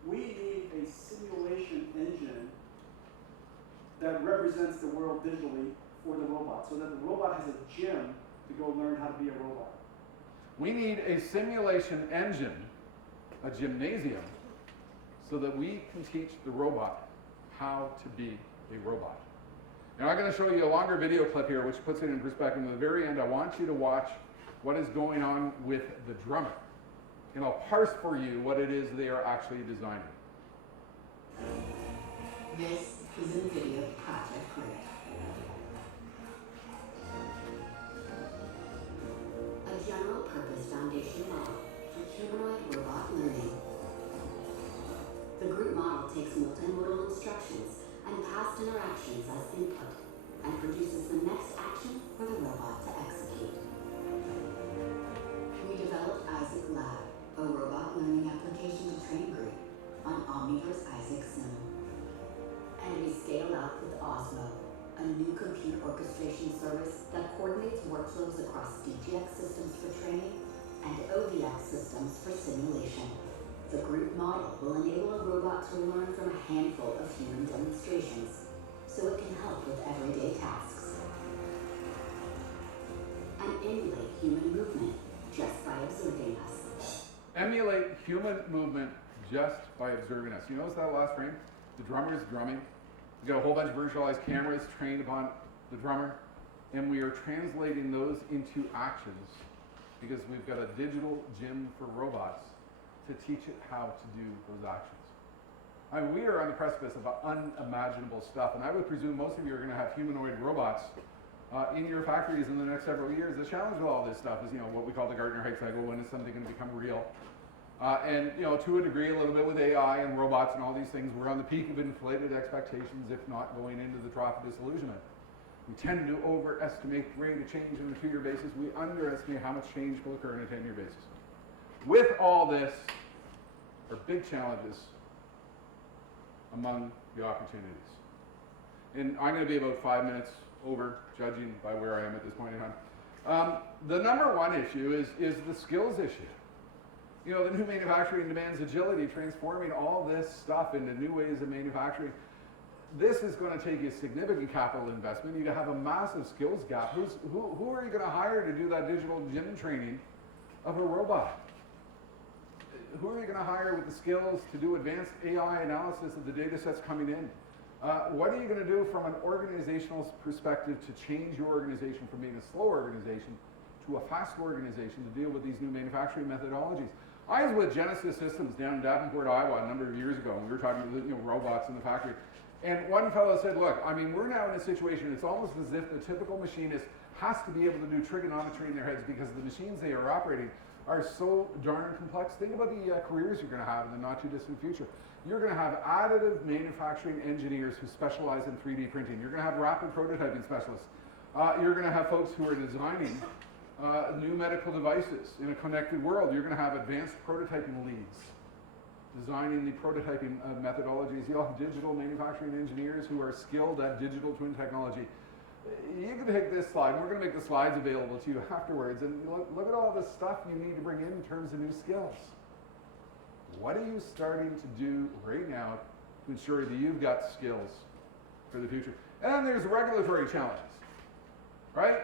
We need a simulation engine that represents the world digitally for the robot, so that the robot has a gym to go learn how to be a robot. We need a simulation engine, a gymnasium, so that we can teach the robot how to be a robot. Now I'm going to show you a longer video clip here which puts it in perspective. At the very end, I want you to watch what is going on with the drummer. And I'll parse for you what it is they are actually designing. This is NVIDIA Project Grid. A general purpose foundation model for humanoid robot learning. The group model takes multimodal instructions and past interactions as input and produces the next action for the robot to execute. We developed Isaac Lab, a robot learning application to train group on Omniverse Isaac Sim. And we scale out with Osmo, a new compute orchestration service that coordinates workflows across DGX systems for training and OVX systems for simulation. The group model will enable a robot to learn from a handful of human demonstrations, so it can help with everyday tasks. And emulate human movement just by observing us. Emulate human movement just by observing us. You notice that last frame? The drummer is drumming. You got a whole bunch of virtualized cameras trained upon the drummer, and we are translating those into actions because we've got a digital gym for robots to teach it how to do those actions. I mean, we are on the precipice of unimaginable stuff, and I would presume most of you are going to have humanoid robots in your factories in the next several years. The challenge with all this stuff is, what we call the Gartner hype cycle. When is something going to become real? And to a degree, a little bit with AI and robots and all these things, we're on the peak of inflated expectations, if not going into the trough of disillusionment. We tend to overestimate the rate of change on a 2-year basis. We underestimate how much change will occur on a 10-year basis. With all this are big challenges among the opportunities. And I'm going to be about 5 minutes over, judging by where I am at this point in time. The number one issue is the skills issue. The new manufacturing demands agility, transforming all this stuff into new ways of manufacturing. This is going to take a significant capital investment. You have a massive skills gap. Who are you going to hire to do that digital gym training of a robot? Who are you going to hire with the skills to do advanced AI analysis of the data sets coming in? What are you going to do from an organizational perspective to change your organization from being a slow organization to a fast organization to deal with these new manufacturing methodologies? I was with Genesis Systems down in Davenport, Iowa a number of years ago, and we were talking about robots in the factory. And one fellow said, look, we're now in a situation, it's almost as if the typical machinist has to be able to do trigonometry in their heads because the machines they are operating are so darn complex. Think about the careers you're going to have in the not too distant future. You're going to have additive manufacturing engineers who specialize in 3D printing. You're going to have rapid prototyping specialists. You're going to have folks who are designing new medical devices in a connected world. You're going to have advanced prototyping leads, designing the prototyping methodologies. You'll have digital manufacturing engineers who are skilled at digital twin technology. You can take this slide, and we're going to make the slides available to you afterwards, and look at all the stuff you need to bring in terms of new skills. What are you starting to do right now to ensure that you've got skills for the future? And then there's regulatory challenges, right?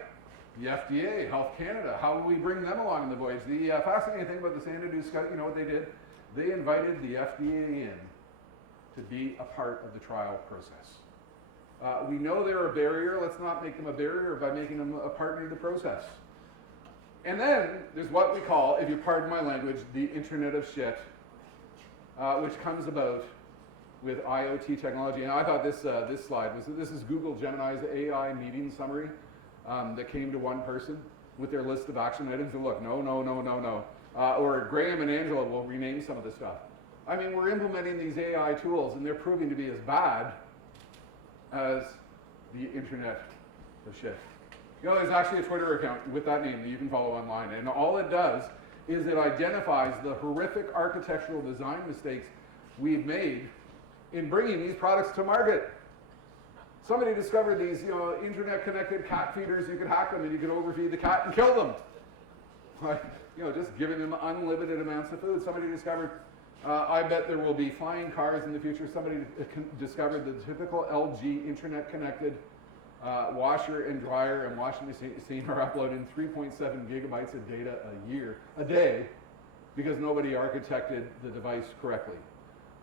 The FDA, Health Canada, how will we bring them along in the voyage? The fascinating thing about the Xanadu Scout, you know what they did? They invited the FDA in to be a part of the trial process. We know they're a barrier. Let's not make them a barrier by making them a partner in the process. And then there's what we call, if you pardon my language, the Internet of Shit, which comes about with IoT technology. And I thought this slide was, this is Google Gemini's AI meeting summary that came to one person with their list of action items. And look, no, no, no, no, no. Or Graham and Angela will rename some of this stuff. I mean, we're implementing these AI tools and they're proving to be as bad as the Internet of Shit. You know, there's actually a Twitter account with that name that you can follow online, and all it does is it identifies the horrific architectural design mistakes we've made in bringing these products to market. Somebody discovered these, you know, internet-connected cat feeders. You could hack them and you could overfeed the cat and kill them. Like, you know, just giving them unlimited amounts of food. Somebody discovered, I bet there will be flying cars in the future. Somebody discovered the typical LG internet-connected washer and dryer and washing machine are uploading 3.7 gigabytes of data a day, because nobody architected the device correctly.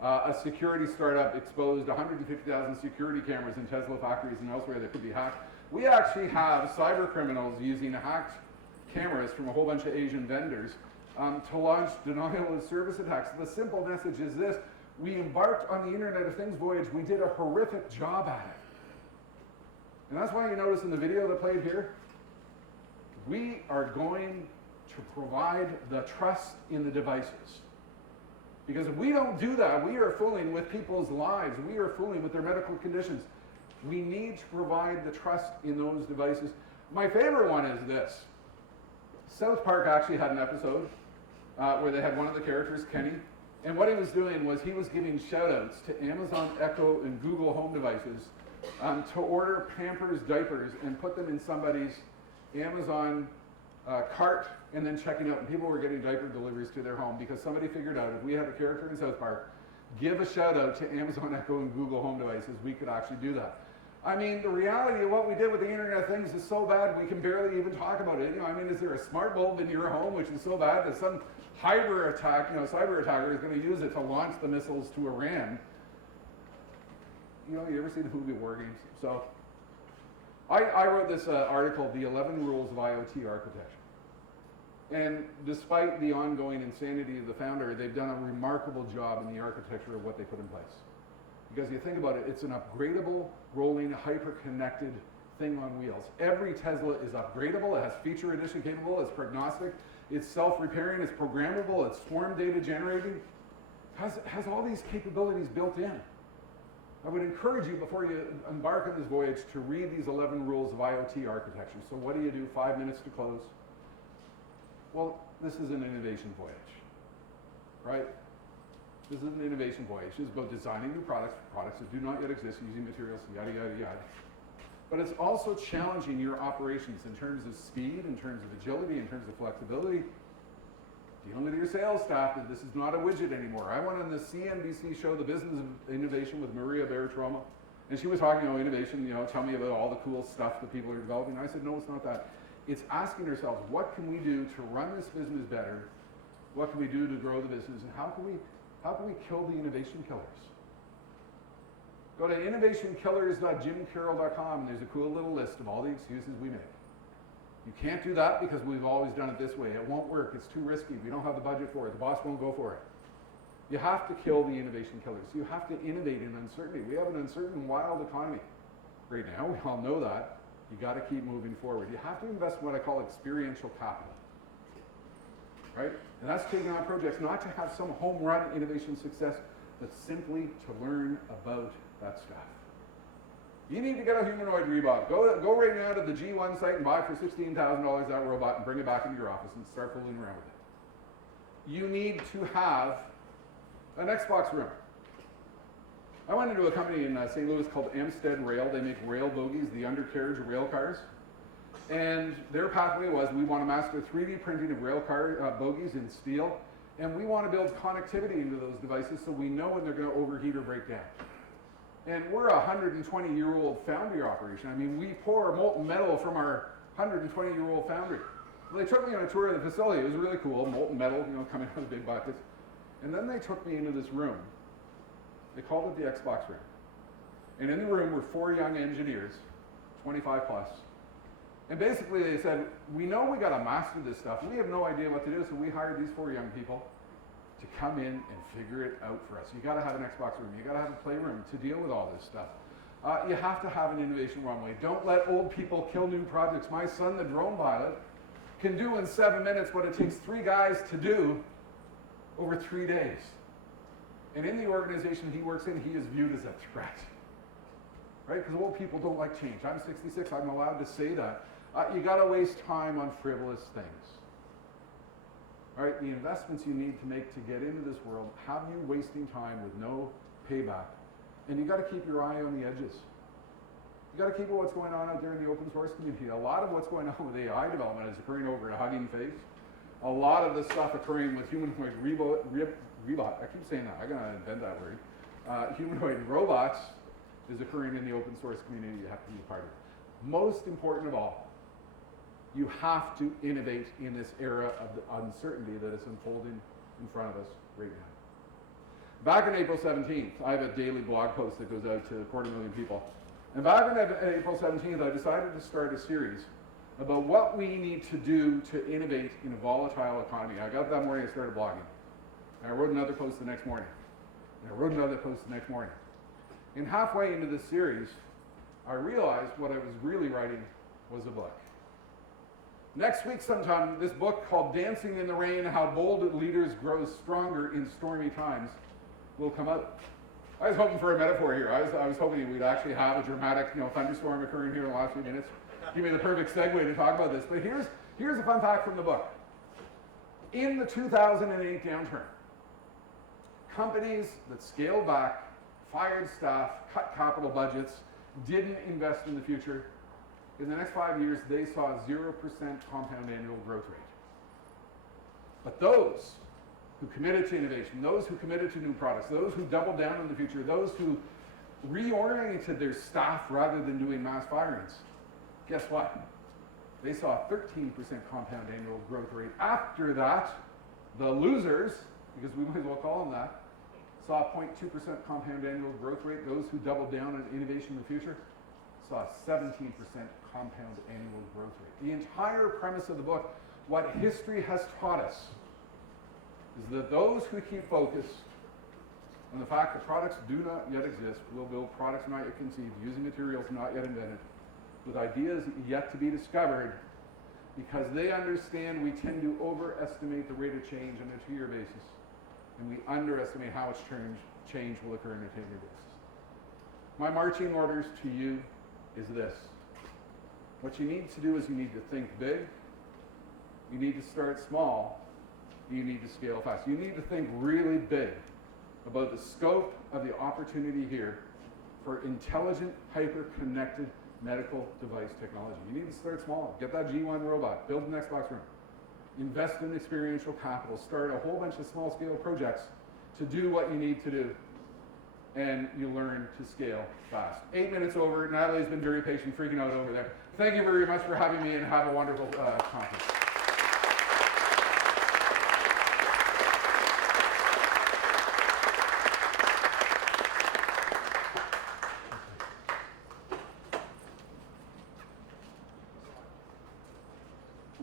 A security startup exposed 150,000 security cameras in Tesla factories and elsewhere that could be hacked. We actually have cyber criminals using hacked cameras from a whole bunch of Asian vendors to launch denial of service attacks. The simple message is this: we embarked on the Internet of Things voyage. We did a horrific job at it. And that's why you notice in the video that played here, we are going to provide the trust in the devices. Because if we don't do that, we are fooling with people's lives. We are fooling with their medical conditions. We need to provide the trust in those devices. My favorite one is this. South Park actually had an episode where they had one of the characters, Kenny, and what he was doing was he was giving shout-outs to Amazon Echo and Google Home devices to order Pampers diapers and put them in somebody's Amazon cart and then checking out. And people were getting diaper deliveries to their home because somebody figured out if we had a character in South Park give a shout out to Amazon Echo and Google Home devices, we could actually do that. I mean, the reality of what we did with the Internet of Things is so bad we can barely even talk about it. You know, I mean, is there a smart bulb in your home which is so bad that some cyber attacker is going to use it to launch the missiles to Iran? You know, you ever seen the movie War Games? So, I wrote this article, The 11 Rules of IoT Architecture. And despite the ongoing insanity of the founder, they've done a remarkable job in the architecture of what they put in place. Because you think about it, it's an upgradable, rolling, hyper-connected thing on wheels. Every Tesla is upgradable. It has feature edition capable. It's prognostic. It's self-repairing. It's programmable. It's swarm data generating. Has all these capabilities built in. I would encourage you, before you embark on this voyage, to read these 11 rules of IoT architecture. So what do you do? 5 minutes to close. Well, this is an innovation voyage, right? This is an innovation voyage. It's about designing new products that do not yet exist, using materials, yada, yada, yada. But it's also challenging your operations in terms of speed, in terms of agility, in terms of flexibility, dealing with your sales staff that this is not a widget anymore. I went on the CNBC show, The Business of Innovation, with Maria Bartiromo, and she was talking, innovation, tell me about all the cool stuff that people are developing. I said, no, it's not that. It's asking ourselves, what can we do to run this business better? What can we do to grow the business? And how can we kill the innovation killers? Go to innovationkillers.jimcarroll.com, and there's a cool little list of all the excuses we make. You can't do that because we've always done it this way. It won't work. It's too risky. We don't have the budget for it. The boss won't go for it. You have to kill the innovation killers. You have to innovate in uncertainty. We have an uncertain, wild economy right now. We all know that. You got to keep moving forward. You have to invest in what I call experiential capital, right? And that's taking on projects not to have some home run innovation success, but simply to learn about that stuff. You need to get a humanoid robot. Go right now to the G1 site and buy for $16,000 that robot and bring it back into your office and start fooling around with it. You need to have an Xbox room. I went into a company in St. Louis called Amstead Rail. They make rail bogies, the undercarriage of rail cars. And their pathway was, we want to master 3D printing of rail car bogies in steel, and we want to build connectivity into those devices so we know when they're going to overheat or break down. And we're a 120-year-old foundry operation. I mean, we pour molten metal from our 120-year-old foundry. Well, they took me on a tour of the facility. It was really cool, molten metal, coming out of big buckets. And then they took me into this room. They called it the Xbox room. And in the room were 4 young engineers, 25 plus. And basically they said, we know we got to master this stuff. We have no idea what to do, so we hired these 4 young people to come in and figure it out for us. You got to have an Xbox room. You got to have a playroom to deal with all this stuff. You have to have an innovation runway. Don't let old people kill new projects. My son, the drone pilot, can do in 7 minutes what it takes 3 guys to do over 3 days. And in the organization he works in, he is viewed as a threat. Right? Because old people don't like change. I'm 66, I'm allowed to say that. You got to waste time on frivolous things. All right, the investments you need to make to get into this world have you wasting time with no payback. And you got to keep your eye on the edges. You got to keep what's going on out there in the open source community. A lot of what's going on with AI development is occurring over at Hugging Face. A lot of the stuff occurring with humanoid robot. I keep saying that. I'm going to invent that word. Humanoid robots is occurring in the open source community. You have to be a part of it. Most important of all, you have to innovate in this era of the uncertainty that is unfolding in front of us right now. Back on April 17th, I have a daily blog post that goes out to 250,000 people. And back on April 17th, I decided to start a series about what we need to do to innovate in a volatile economy. I got up that morning and started blogging. And I wrote another post the next morning. And I wrote another post the next morning. And halfway into this series, I realized what I was really writing was a book. Next week sometime, this book called Dancing in the Rain, How Bold Leaders Grow Stronger in Stormy Times will come out. I was hoping for a metaphor here. I was hoping we'd actually have a dramatic thunderstorm occurring here in the last few minutes. Give me the perfect segue to talk about this. But here's a fun fact from the book. In the 2008 downturn, companies that scaled back, fired staff, cut capital budgets, didn't invest in the future, in the next 5 years, they saw a 0% compound annual growth rate. But those who committed to innovation, those who committed to new products, those who doubled down on the future, those who reoriented their staff rather than doing mass firings, guess what? They saw a 13% compound annual growth rate. After that, the losers, because we might as well call them that, saw a 0.2% compound annual growth rate. Those who doubled down on innovation in the future saw a 17% compound annual growth rate. The entire premise of the book, what history has taught us, is that those who keep focused on the fact that products do not yet exist will build products not yet conceived, using materials not yet invented, with ideas yet to be discovered, because they understand we tend to overestimate the rate of change on a 2-year basis, and we underestimate how much change will occur on a 10-year basis. My marching orders to you is this. What you need to do is you need to think big, you need to start small, you need to scale fast. You need to think really big about the scope of the opportunity here for intelligent, hyper-connected medical device technology. You need to start small. Get that G1 robot, build an Xbox room, invest in experiential capital, start a whole bunch of small-scale projects to do what you need to do, and you learn to scale fast. 8 minutes over. Natalie's been very patient, freaking out over there. Thank you very much for having me, and have a wonderful conference.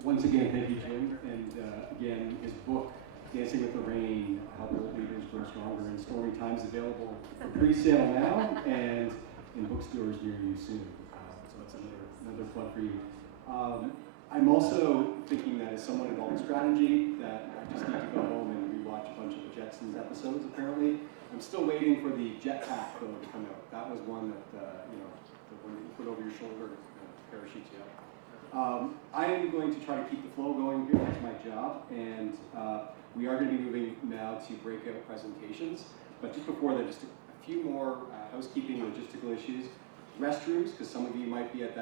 Once again, thank you, Jim. And again, his book, Dancing with the Rain, How Bold Leaders Grow Stronger in Stormy Times, available for pre-sale now and in bookstores near you soon. So that's another plug for you. I'm also thinking that as someone involved in strategy, that I just need to go home and rewatch a bunch of the Jetsons episodes, apparently. I'm still waiting for the jetpack, though, to come out. That was one that, the one that you put over your shoulder, parachutes you up. I am going to try to keep the flow going here. That's my job, and we are going to be moving now to breakout presentations. But just before that, just a few more housekeeping logistical issues. Restrooms, because some of you might be at that